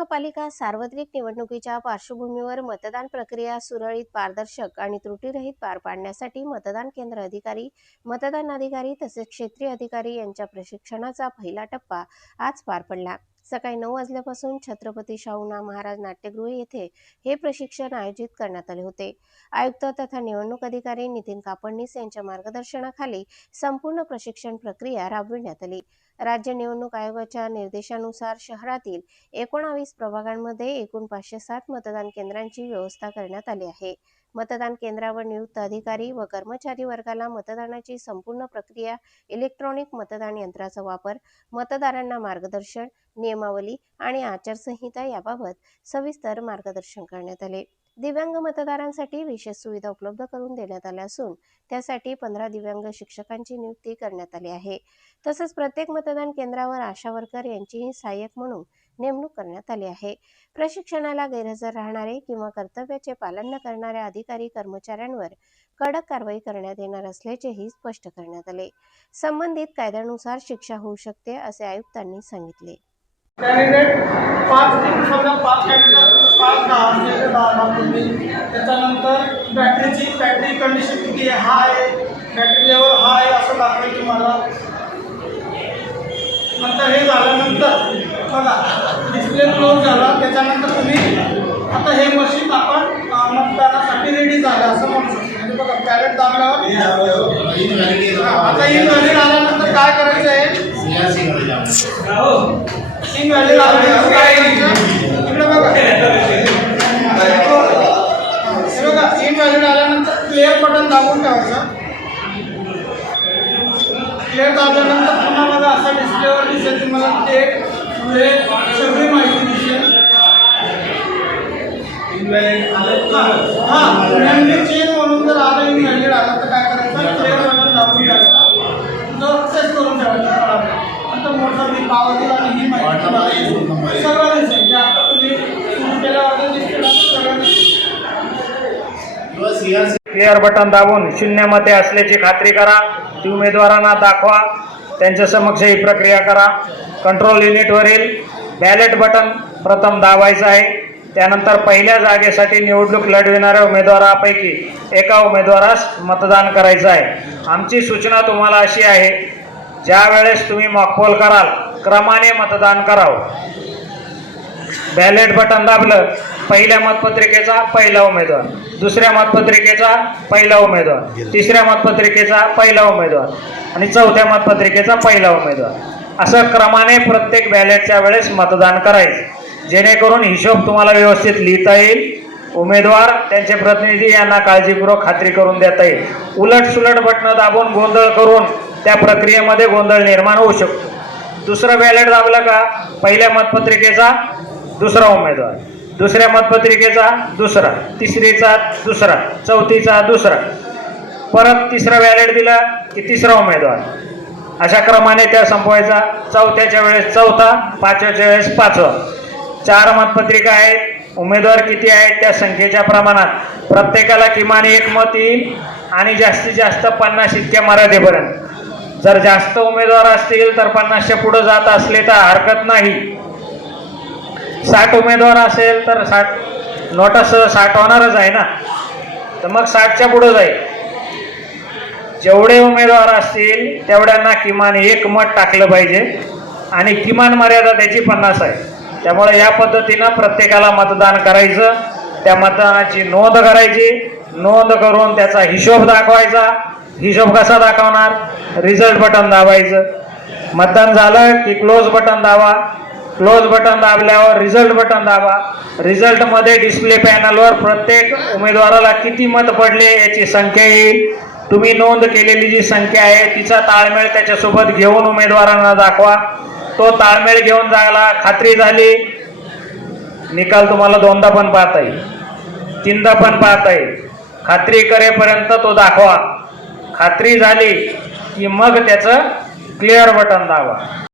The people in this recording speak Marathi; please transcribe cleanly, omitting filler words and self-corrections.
महापालिका सार्वत्रिक निवडणुकीच्या पार्श्वभूमीवर मतदान प्रक्रिया सुरळीत, पारदर्शक आणि त्रुटीरहित पार पाडण्यासाठी मतदान केंद्र अधिकारी, मतदान अधिकारी तसेच क्षेत्रीय अधिकारी यांच्या प्रशिक्षणाचा पहिला टप्पा आज पार पडला। सकाळी 9 वाजल्यापासून छत्रपती शाहू महाराज नाट्यगृह येथे हे प्रशिक्षण आयोजित करण्यात आले होते। आयुक्त तथा निवडणूक अधिकारी नितीन कापडनीस यांच्या मार्गदर्शनाखाली संपूर्ण प्रशिक्षण प्रक्रिया राबविण्यात आली। राज्य निवडणूक आयोगाच्या निर्देशानुसार शहरातील 19 प्रभागांमध्ये एकूण 507 मतदान केंद्रांची व्यवस्था करण्यात आली आहे। मतदान केंद्रावर नियुक्त अधिकारी व कर्मचारी वर्गाला मतदानाची संपूर्ण प्रक्रिया, इलेक्ट्रॉनिक मतदान यंत्राचा वापर, मतदारांना मार्गदर्शन, नियमावली आणि आचारसंहिता याबाबत सविस्तर मार्गदर्शन करण्यात आले। दिव्यांग मतदारांसाठी विशेष सुविधा उपलब्ध करून देण्यात आल्या असून त्यासाठी 15 दिव्यांग शिक्षकांची नियुक्ती करण्यात आली आहे। तसेच प्रत्येक मतदान केंद्रावर आशा वर्कर यांचीही सहाय्यक म्हणून नेमणूक करण्यात आली आहे। प्रशिक्षणाला गैरहजर राहणारे किंवा कर्तव्याचे पालन न करणाऱ्या अधिकारी कर्मचाऱ्यांवर कडक कारवाई करण्यात येणार असल्याचेही स्पष्ट करण्यात आले। संबंधित कायद्यानुसार शिक्षा होऊ शकते असे आयुक्तांनी सांगितले। कॅन्डिडेट 5 त्याच्यानंतर बॅटरी कंडिशन किती आहे, हाय बॅटरी लेवल हाय असं दाखवेल तुम्हाला। नंतर हे झाल्यानंतर बघा डिस्प्ले क्लोज झाला, त्याच्यानंतर तुम्ही आता हे मशीन आपण मतदानासाठी रेडी झालं असं म्हणू शकतो। म्हणजे बघा बॅलेट दाबल्यावर आता इनव्हॅलिड आल्यानंतर काय करायचं आहे, इनव्हॅलिड आल्यानंतर काय करायचं इकडे बघा, हे बघा इनव्हॅलिड आल्यानंतर क्लिअर बटन दाबून ठेवायचं। क्लिअर दाबल्यानंतर पुन्हा बघा असा डिस्प्लेवर दिसेल तुम्हाला डेट, वेळ, सगळी माहिती दिसेल। मेमरी चेंज म्हणून जर आलं इनव्हॅलिड आला तर काय करायचं, क्लिअर बटन दाबून ठेवायचा, जो सेट करून ठेवायचा। नंतर मोटर मी पावती आणि ही माहिती सगळं दिसेल, जे आता तुम्ही सुरू केल्यावर दिसते सगळं दिसेल। क्लिअर बटन दाबून 0 मते असल्याची खात्री करा, ती उमेदवारांना दाखवा, त्यांच्या समक्ष ही प्रक्रिया करा। कंट्रोल युनिटवरील बॅलेट बटन प्रथम दाबायचं आहे। त्यानंतर पहिल्या जागेसाठी निवडणूक लढविणाऱ्या उमेदवारापैकी एका उमेदवारास मतदान करायचं आहे। आमची सूचना तुम्हाला अशी आहे, ज्या वेळेस तुम्ही मॉकपोल कराल क्रमाने मतदान करावं। बॅलेट बटन दाबलं, पहिल्या मतपत्रिकेचा पहिला उमेदवार, दुसऱ्या मतपत्रिकेचा पहिला उमेदवार, तिसऱ्या मतपत्रिकेचा पहिला उमेदवार आणि चौथ्या मतपत्रिकेचा पहिला उमेदवार, असं क्रमाने प्रत्येक बॅलेटच्या वेळेस मतदान करायचं, जेणेकरून हिशोब तुम्हाला व्यवस्थित लिहिता येईल, उमेदवार त्यांचे प्रतिनिधी यांना काळजीपूर्वक खात्री करून देता येईल। उलटसुलट बटणं दाबून गोंधळ करून त्या प्रक्रियेमध्ये गोंधळ निर्माण होऊ शकतो। दुसरं बॅलेट दाबलं का पहिल्या मतपत्रिकेचा दुसरा उमेदवार, दुसऱ्या मतपत्रिकेचा दुसरा, तिसरीचा दुसरा, चौथीचा दुसरा, परत तिसरं बॅलेट दिला की तिसरा उमेदवार, अशा क्रमाने त्या संपवायचा। चौथ्याच्या वेळेस चौथा, पाचव्याच्या वेळेस पाचवा। 4 मतपत्रिका आहेत, उमेदवार किती आहेत त्या संख्येच्या प्रमाणात प्रत्येकाला किमान 1 मत येईल आणि जास्तीत जास्त 50 इतक्या मर्यादेपर्यंत। जर जास्त उमेदवार असतील तर 50च्या पुढे जात असले तर हरकत नाही। 60 उमेदवार असेल तर 60 नोटासह 60 होणारच आहे ना, तर मग 60च्या पुढे जाईल। जेवढे उमेदवार असतील तेवढ्यांना किमान 1 मत टाकलं पाहिजे आणि किमान मर्यादा त्याची 50 आहे। त्यामुळे या पद्धतीनं प्रत्येकाला मतदान करायचं, त्या मतदानाची नोंद करायची, नोंद करून त्याचा हिशोब दाखवायचा। हिशोब कसा दाखवणार, रिझल्ट बटन दाबायचं, मतदान झालं की क्लोज बटन दाबा, क्लोज बटन दाबल्यावर रिझल्ट बटन दाबा। रिझल्टमध्ये डिस्प्ले पॅनलवर प्रत्येक उमेदवाराला किती मत पडले याची संख्या येईल। तुम्ही नोंद केलेली जी संख्या आहे तिचा ताळमेळ त्याच्यासोबत घेऊन उमेदवारांना दाखवा। तो ताळमेळ घेऊन जायला खात्री झाली, निकाल तुम्हाला 2दा पण पाहता येईल, 3दा पण पाहता येईल। खात्री करेपर्यंत तो दाखवा, खात्री झाली की मग त्याचं क्लिअर बटन दाबा।